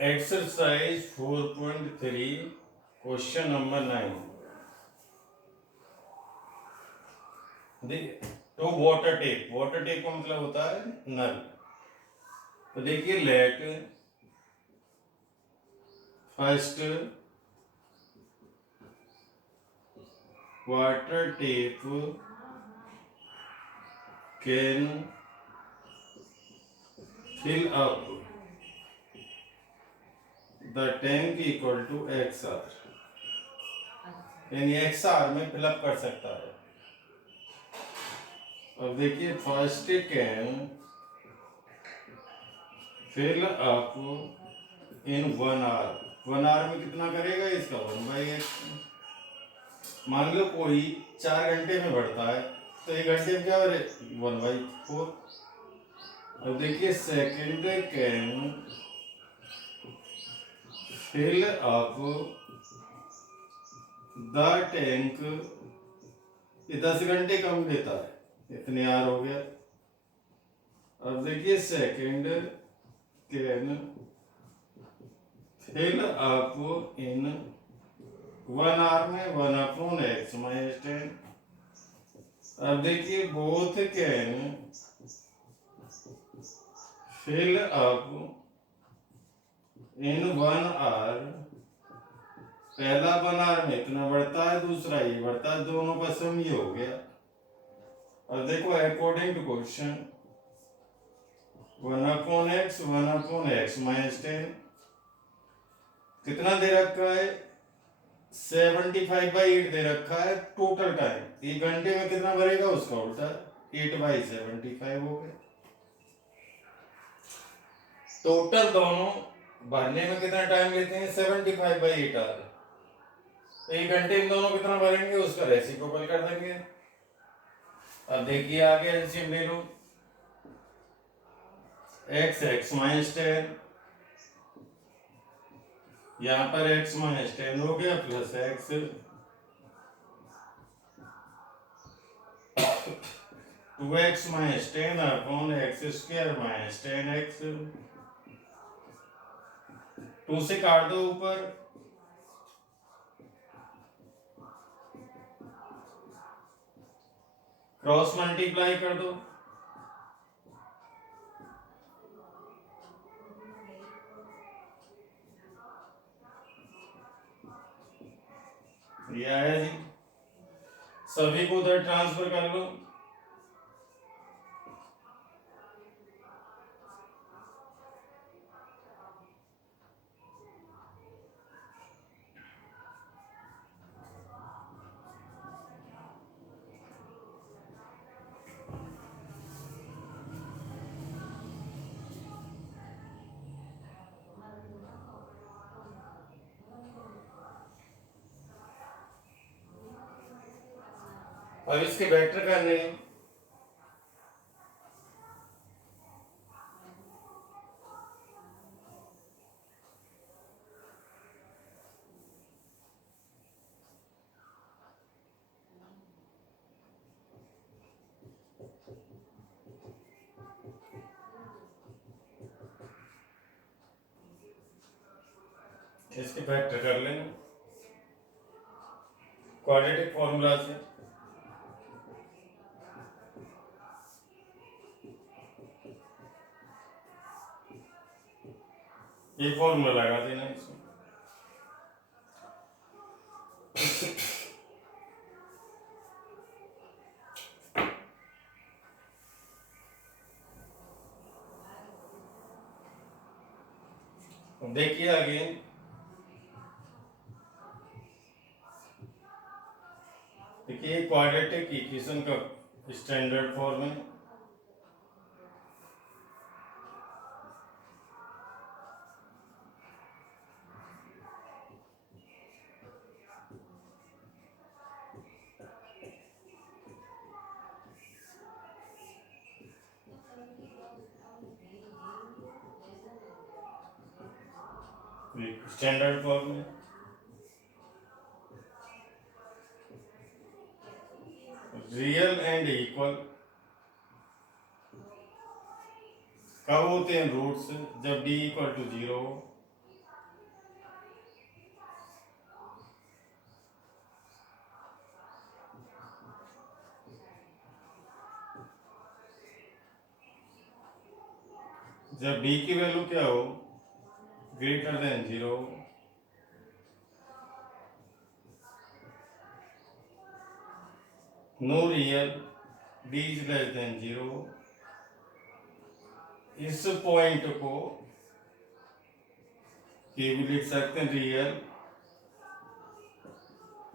Exercise 4.3 question number 9 तो water tape का मतलब होता है नल। तो देखिए let first water tape can fill up the tank equal to XR, यानी XR में फिलअप कर सकता है। अब देखिए first can fill up in 1 hour. 1 hour में कितना करेगा इसका 1/x। मान लो कोई 4 घंटे में बढ़ता है तो 1 घंटे में क्या करे 1/4। अब देखिए second can fill up the tank, ये 10 घंटे कम लेता है, इतने आर हो गया। अब देखिए second can fill up in 1 hour में 1/x माइनस 10। अब देखिए both can fill up in 1 hour. पहला 1 आवर में इतना बढ़ता है, दूसरा ये बढ़ता है, दोनों का सम ये हो गया। अब देखो according to question 1/x minus 10 कितना दे रखा है 75/8 दे रखा है टोटल टाइम। 1 घंटे में कितना भरेगा उसका उल्टा 8/75 हो गया। टोटल दोनों भरने में कितना टाइम लेते हैं 75/8 आवर। तो 1 घंटे में दोनों कितना भरेंगे उसका रेसिप्रोकल कर देंगे। अब देखिए आगे एलसीएम ले लो। x माइनस 10, यहाँ पर x माइनस 10 हो गया plus x 2x minus 10 upon x square minus 10x। 2 से काट दो ऊपर, क्रॉस मल्टीप्लाई कर दो, ये आया जी। सभी को उधर ट्रांसफर कर लो। अब इसके वेक्टर करने हैं। इसके वेक्टर कर लेना क्वाड्रेटिक फॉर्मूला से। ये फॉर्मूला लगा देना इसमें। देखिए आगे देखिए क्वाड्रेटिक इक्वेशन का स्टैंडर्ड फॉर्म है। स्टैंडर्ड फॉर्म है रियल एंड इक्वल कब होते हैं रूट्स जब d = 0 हो। जब डी की वैल्यू क्या हो, greater than 0, no real, D is less than 0, इस पॉइंट को ये भी लिख सकते हैं रियल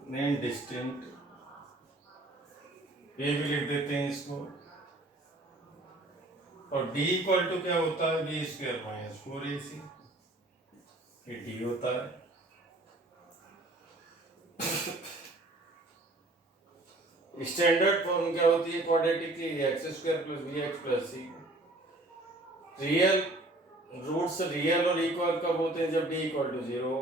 एंड डिस्टिंक्ट, ये भी लिख देते हैं इसको। और d इक्वल टू क्या होता है, बी स्क्वायर माइनस 4ac, ये d होता है। स्टैंडर्ड फॉर्म क्या होती है क्वाड्रेटिक की, x square plus b x plus c. Real roots real और इक्वल कब होते हैं, जब d equal to 0,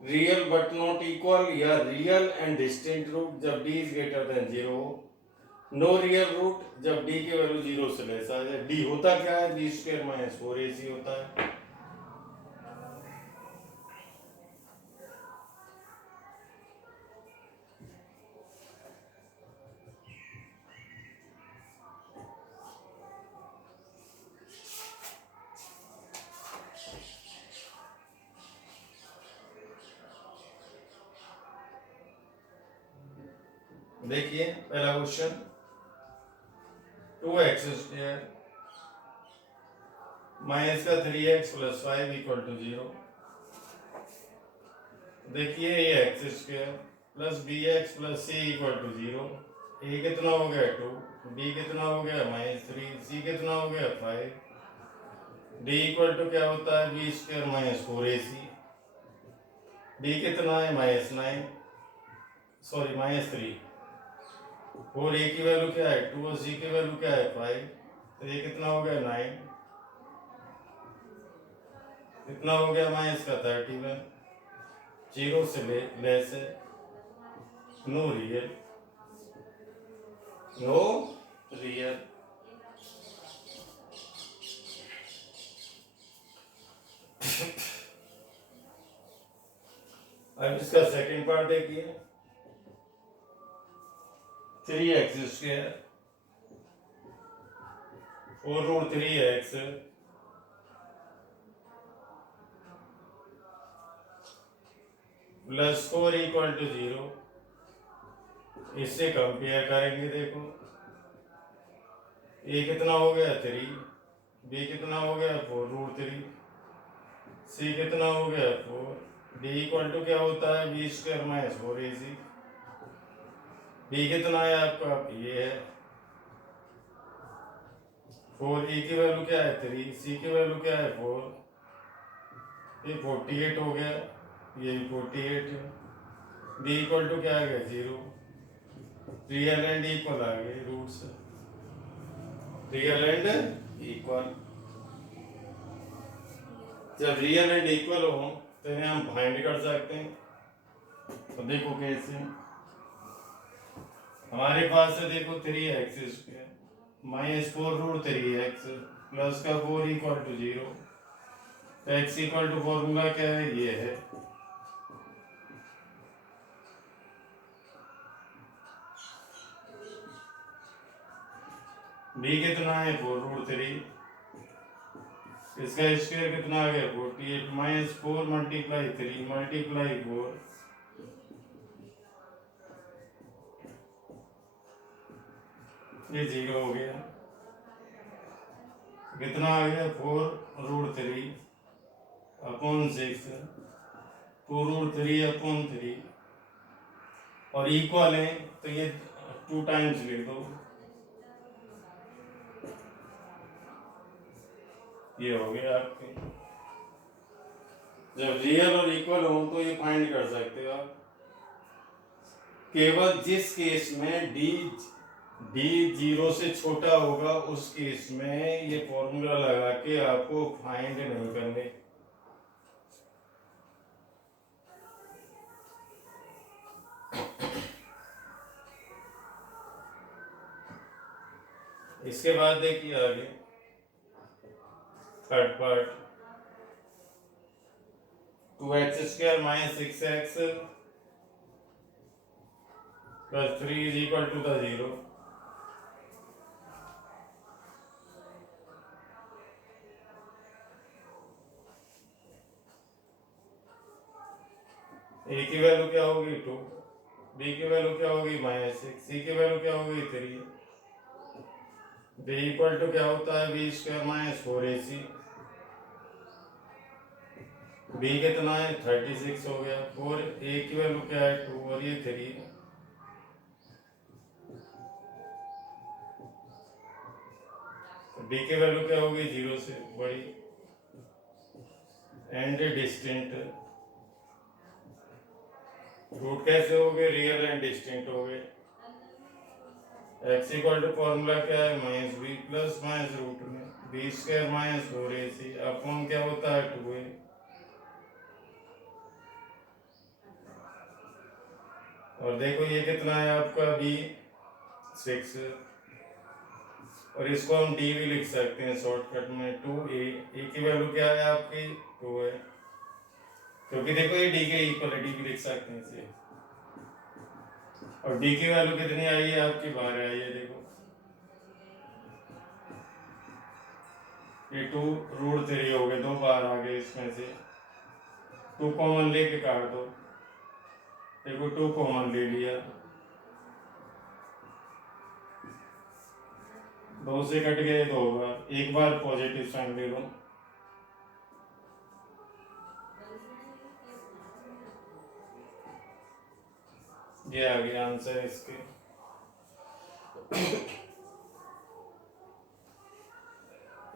real but not equal या रियल एंड डिस्टिंक्ट रूट जब d is greater than 0, no real root जब d की वैल्यू 0 से लेस आ जाए। d होता क्या है, बी स्क्वायर माइनस 4ac होता है। देखिए पहला क्वेश्चन, 2x स्क्वायर माइनस का 3x प्लस 5 इक्वल टू 0। देखिए ये x square plus b x plus c equal to 0, a कितना हो गया 2, बी कितना हो गया -3, सी कितना हो गया 5, डी इक्वल टू क्या होता है, B square minus 4ac, D कितना है -9, सॉरी -3, और ए की वैल्यू क्या है 2 और सी की वैल्यू क्या है 5, तो ये कितना हो गया 9, कितना हो गया माइनस का 31, 0 से लेस है, नो रियल, नो रियल। अब इसका सेकंड पार्ट देखिए, 3x square 4√3x plus 4 equal to 0, इससे कंपेयर करेंगे। देखो ए कितना हो गया 3, बी कितना हो गया 4√3, सी कितना हो गया 4, डी इक्वल टू क्या होता है, B square minus 4ac, D कितना है आपका, ये है 4, ए की वैल्यू क्या है 3, सी की वैल्यू क्या है 4, ये 48 हो गया, ये भी 48 है, डी इक्वल टू क्या आ गया 0, रियल एंड इक्वल आ गए रूट्स, रियल एंड इक्वल। जब रियल एंड इक्वल हो तो इन्हें हम फाइंड कर सकते हैं। तो देखो कैसे, हमारे पास है देखो 3x square minus 4√3x plus का 4 equal to 0, x equal to formula क्या है, ये है b कितना है 4√3, इसका स्क्वायर कितना आ गया 48, माइनस 4 मल्टीप्लाई 3 मल्टीप्लाई 4, ये 0 हो गया, कितना आ गया 4√3 अपॉन 6, 2√3 अपॉन 3, और इक्वल है तो ये 2 टाइम्स लिख दो, ये हो गया आपके। जब रियल और इक्वल हो तो ये फाइंड कर सकते हो आप। केवल जिस केस में डी 0 से छोटा होगा उस केस में ये फॉर्मूला लगा के आपको फाइंड नहीं करने। इसके बाद देखिए आगे third part, 2x square minus 6x plus 3 is equal to the 0। A की वैल्यू क्या होगी 2, बी की वैल्यू क्या होगी -6, सी की वैल्यू क्या होगी 3। बी इक्वल टू क्या होता है बी स्क्वायर -4ac। बी कितना है 36 हो गया। 4 ए की वैल्यू क्या है 2 और ये 3 है। डी की वैल्यू क्या होगी 0 से बड़ी एंड डिस्टिंक्ट। रूट कैसे हो गए रियल एंड डिस्टिंक्ट हो गए। एक्स इक्वल टू फॉर्मूला क्या है -b प्लस माइनस रूट में बी स्क्वायर -4ac अपॉन क्या होता है 2a। और देखो ये कितना है आपका b 6 और इसको हम d भी लिख सकते हैं शॉर्टकट में 2a। a की वैल्यू क्या है आपकी 2 है क्योंकि देखो ये d के इक्वल है, d भी लिख सकते हैं इसे। और d की वैल्यू कितनी आई है आपकी 12 आई है। देखो ये 2√3 हो गए, 2 बार आ गए इसमें से 2 कॉमन लेके काट दो। देखो 2 कॉमन ले लिया, 2 से कट गए 2 बार, एक बार पॉजिटिव साइन ले लो। ये आ गया आंसर इसके।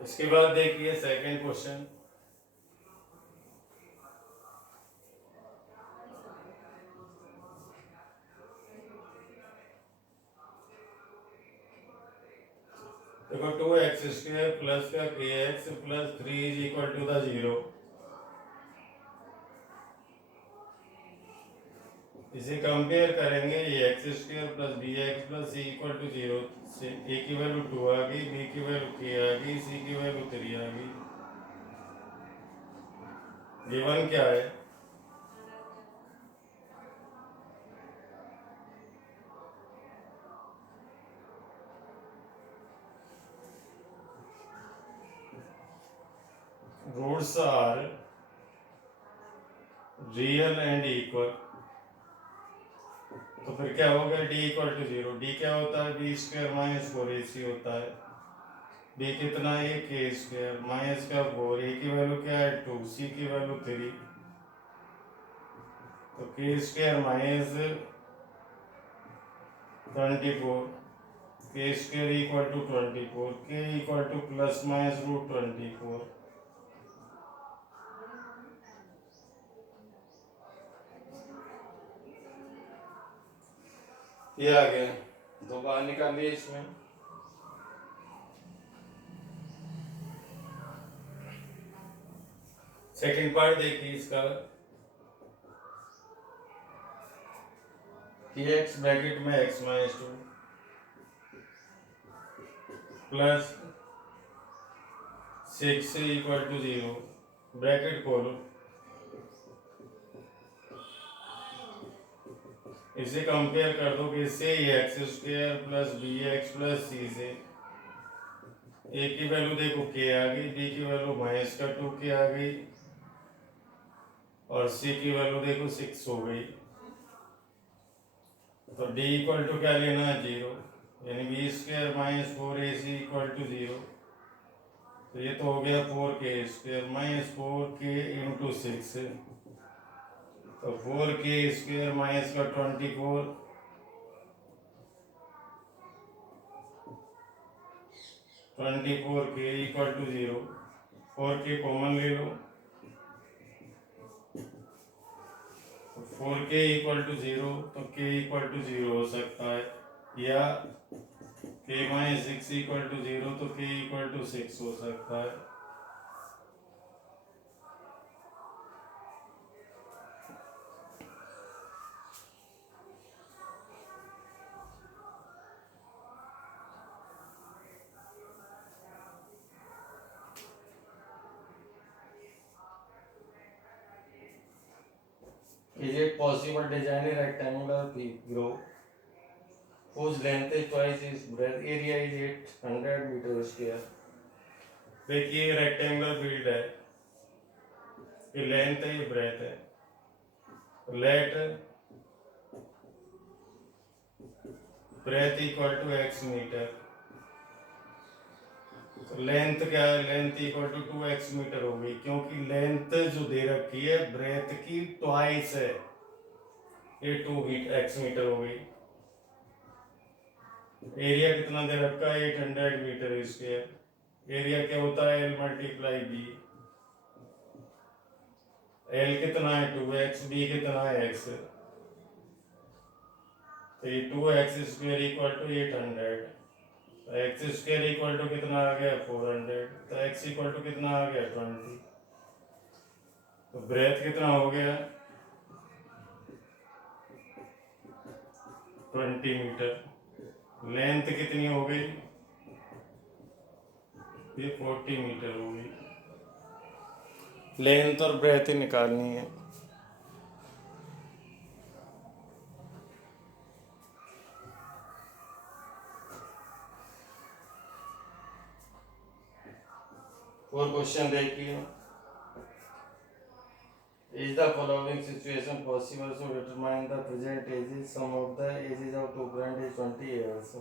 इसके बाद देखिए सेकंड क्वेश्चन। देखो 2x² प्लस का kx plus 3 is equal to the 0। इसे कंपेयर करेंगे ये x² plus bx plus c equal to 0 से a की वैल्यू 2 आ गई, b की वैल्यू k आ गई, c की वैल्यू 3 आ गई। गिवन क्या है roots are real and equal. तो फिर क्या हो गया d इक्वल टू 0। d क्या होता है b² -4ac होता है। b कितना है k² माइनस का 4, a की वैल्यू क्या है 2, c की वैल्यू 3। तो k² -24 k² equal to 24 k equal to plus minus √24। ये आ गया, दो बाहर निकालिए इसमें। सेकंड पार्ट देखिए इसका कि x ब्रैकेट में x -2 प्लस 6 इक्वल टू 0 ब्रैकेट खोलो। इसे कंपेयर कर दो किससे x² plus bx plus c से। a की वैल्यू देखो k आ गई, b की वैल्यू -2 k आ गई और c की वैल्यू देखो 6 हो गई। तो d इक्वल टू क्या लेना है 0, यानी b² -4ac इक्वल टू 0। तो ये तो हो गया 4k² -4k इंटू 6। तो 4k² माइनस का 24 24k equal to 0। 4k common ले लो, 4k इक्वल टू 0 तो k इक्वल टू 0 हो सकता है, या k -6 इक्वल टू 0 तो k इक्वल टू 6 हो सकता है। Is it possible design a rectangular globe whose length is twice its breadth, area is 800 metre square. देखिए रेक्टेंगुलर फील्ड है, ये लेंथ है ये ब्रेथ है। Let breadth equal to x metre. तो लेंथ क्या है, length equal to 2x metre हो गई, क्योंकि लेंथ जो दे रखी है ब्रेथ की ट्वाइस है, ये 2x मीटर हो गई। एरिया कितना दे रखा है, 800 मीटर स्क्वायर। एरिया क्या होता है, L मल्टीप्लाई बी। L कितना है 2x, b कितना है x, तो ये 2x स्क्वायर इक्वल टू 800। तो एक्स स्क्वायर इक्वल टू कितना आ गया 400, तो x इक्वल टू कितना आ गया 20। तो ब्रेथ कितना हो गया 20 मीटर। लेंथ कितनी हो गई, ये 40 मीटर हो गई। लेंथ और ब्रेथ ही निकालनी है। और क्वेश्चन देखिए, is the following situation possible to determine the present ages? Sum of the ages of two friends is 20 years.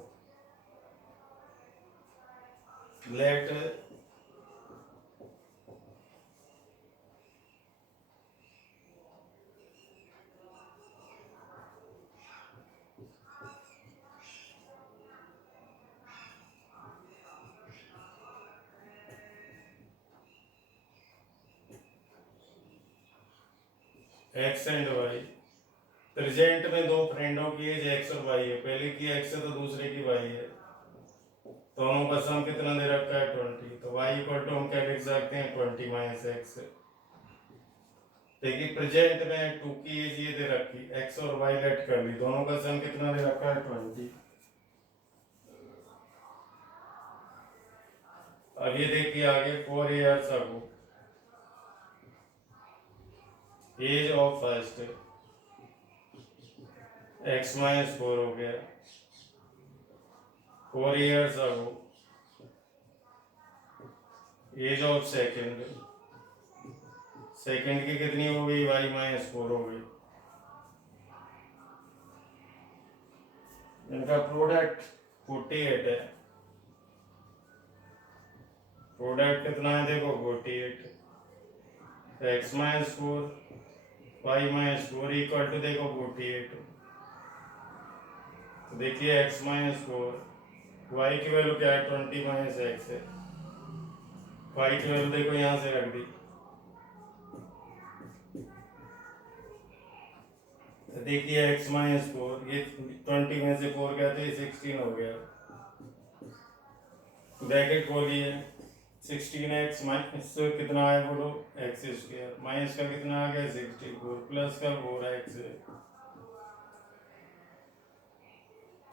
Let x and y। Present में दो फ्रेंडों की एज x और y है, पहले की x है तो दूसरे की y है, दोनों का सम कितना दे रखा है 20। तो y इक्वल टू हम क्या लिख सकते हैं 20 माइनस x। देखिए प्रेजेंट में 2 की एज ये दे रखी, x और y लेट कर ली, दोनों का सम कितना दे रखा है 20। अब ये देखिए आगे 4 years ago, age of first x minus 4 हो गया। 4 years ago age of second, second की कितनी हो गई y माइनस 4 हो गई। इनका प्रोडक्ट 48 है, प्रोडक्ट कितना है देखो 48। x minus 4 y minus 4 equal to देखो 48। तो देखिए x माइनस 4, y की वैल्यू क्या है 20 माइनस एक्स है, y की वैल्यू देखो यहाँ से रख दी। तो देखिए x माइनस 4, ये 20 में से 4 गया तो ये 16 हो गया। ब्रैकेट खोलिए, 16x माइनस कितना है बोलो एक्स स्क्वायर, माइनस का कितना आ गया 64, प्लस का 4x।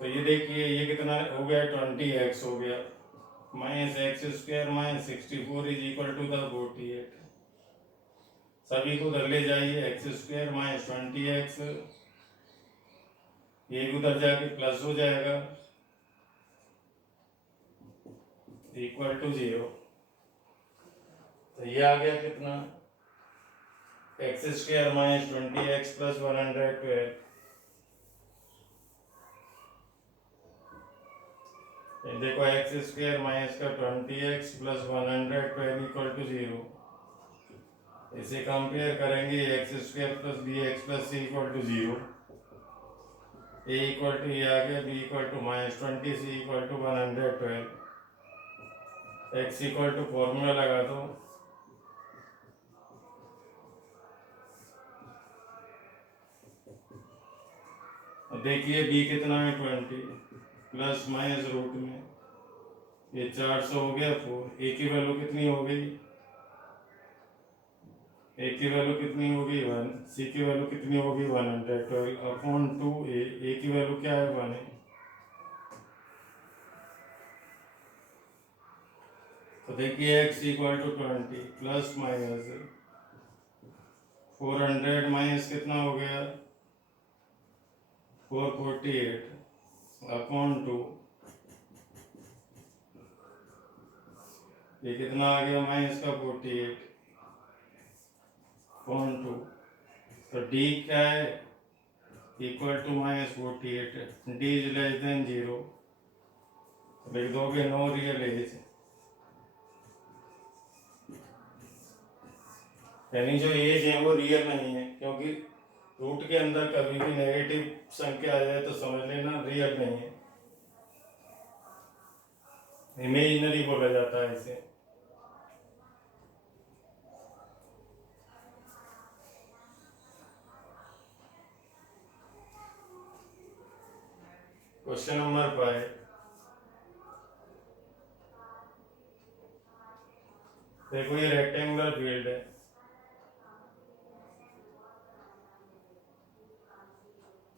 तो ये देखिए ये कितना हो गया 20x हो गया, minus x square minus 64 is equal to the 48। सभी को उधर ले जाइए, एक्स स्क्वायर माइनस 20x, ये उधर जाके प्लस हो जाएगा इक्वल टू 0। तो ये आ गया कितना x square minus 20x plus 112। देखो एक्स स्क्वायर माइनस का 20x प्लस 112 इक्वल टू 0। इसे कंपेयर करेंगे, x square plus b x plus c equal to 0, a equal to ये आ गया, b equal to minus 20, c equal to 112, x equal to formula लगा दो। देखिए B कितना है 20 प्लस माइनस रूट में ये 400 हो गया 4, ए की वैल्यू कितनी हो गई, ए की वैल्यू कितनी होगी 1, सी की वैल्यू कितनी होगी 112 अपॉन 2a, ए की वैल्यू क्या है 1 है। तो देखिए x equal to 20 plus minus 400 minus कितना हो गया 448 अपॉन 2, ये कितना आ गया माइनस का 48 अपॉन 2। तो डी क्या है, equal to -48, D is less than 0, लिख दोगे नो रियल एज, यानी जो एज है वो रियल नहीं है, क्योंकि रूट के अंदर कभी भी नेगेटिव संख्या आ जाए तो समझ लेना रियल नहीं है, इमेजिनरी बोला जाता है इसे। क्वेश्चन नंबर 5, देखो ये रेक्टेंगुलर फील्ड है,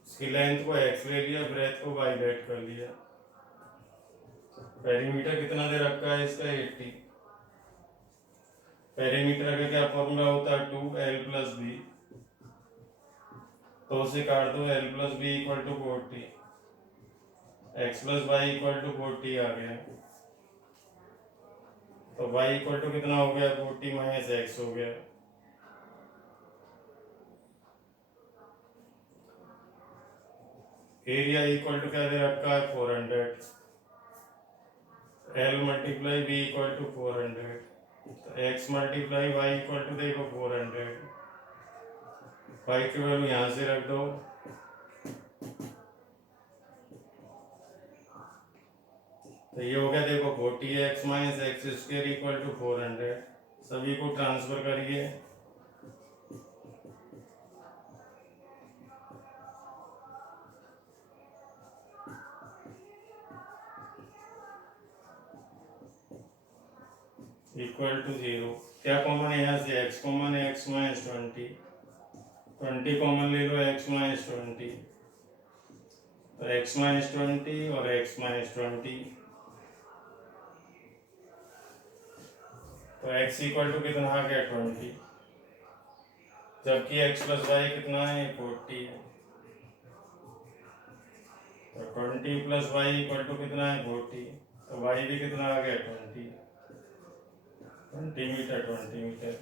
इसकी लेंथ को x ले लिया, ब्रेथ को y लेट कर लिया, पेरीमीटर कितना दे रखा है इसका 80, पेरीमीटर का क्या फॉर्मूला होता है 2l + b, तो उसे काट दो, l + b = 40, x + y = 40 आ गया, तो y = कितना हो गया, 40 - x हो गया, एरिया इक्वल टू क्या दे रखा है 400, l × b = 400, तो x × y = देखो 400, y की वैल्यू यहाँ से रख दो, तो ये हो गया देखो 40x - x² = 400, सभी को ट्रांसफर करिए, इक्वल टू 0, क्या कॉमन है यहाँ से, x कॉमन है, x - 20, 20 कॉमन ले लो, x - 20, तो x - 20 और x - 20, तो x = कितना आ गया 20, जबकि x + y कितना है 40 है, तो 20 + y = कितना है 40, तो y भी कितना आ गया 20 मीटर, 20 मीटर।